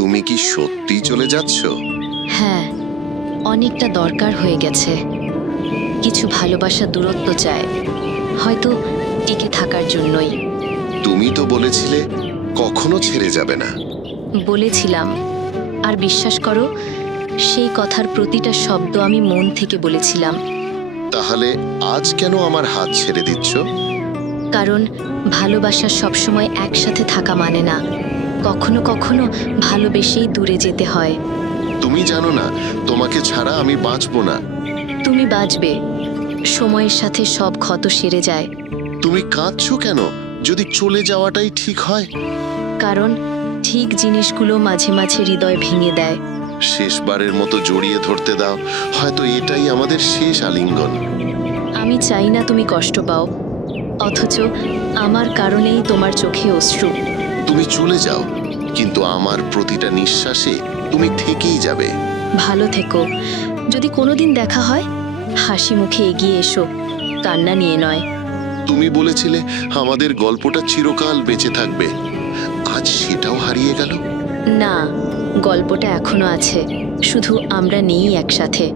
তুমি কি সত্যি চলে যাচ্ছ? হ্যাঁ অনেকটা দরকার হয়ে গেছে। কিছু ভালোবাসা দূরত্ব চায় হয়তো টিকে থাকার জন্যই। তুমি তো বলেছিলে কখনো ছেড়ে যাবে না। বলেছিলাম আর বিশ্বাস করো সেই কথার প্রতিটা শব্দ আমি মন থেকে বলেছিলাম। তাহলে আজ কেন আমার হাত ছেড়ে দিচ্ছ? কারণ ভালোবাসা সবসময় একসাথে থাকা মানে না। কখনো কখনো ভালোবেসেই দূরে যেতে হয়। তুমি জানো না তোমাকে ছাড়া আমি বাঁচবো না। তুমি বাঁচবে। সময়ের সাথে সব ক্ষত সেরে যায়। তুমি কাঁদছো কেন? যদি চলে যাওয়াটাই ঠিক হয়? কারণ ঠিক জিনিসগুলো মাঝে মাঝে হৃদয় ভেঙে দেয়। শেষবারের মতো জড়িয়ে ধরতে দাও। হয়তো এটাই আমাদের শেষ আলিঙ্গন। আমি চাই না তুমি কষ্ট পাও। অথচ আমার কারণেই তোমার চোখে অশ্রু। তুমি চলে যাও কিন্তু আমার প্রতিটা নিঃশ্বাসে তুমি থেকেই যাবে। ভালো থেকো। যদি কোনোদিন দেখা হয় হাসি মুখে এগিয়ে এসো। কান্না নিয়ে নয়। তুমি বলেছিলে আমাদের গল্পটা চিরকাল বেঁচে থাকবে। আজ সেটাও হারিয়ে গেল। না গল্পটা এখনও আছে। শুধু আমরা নেই একসাথে।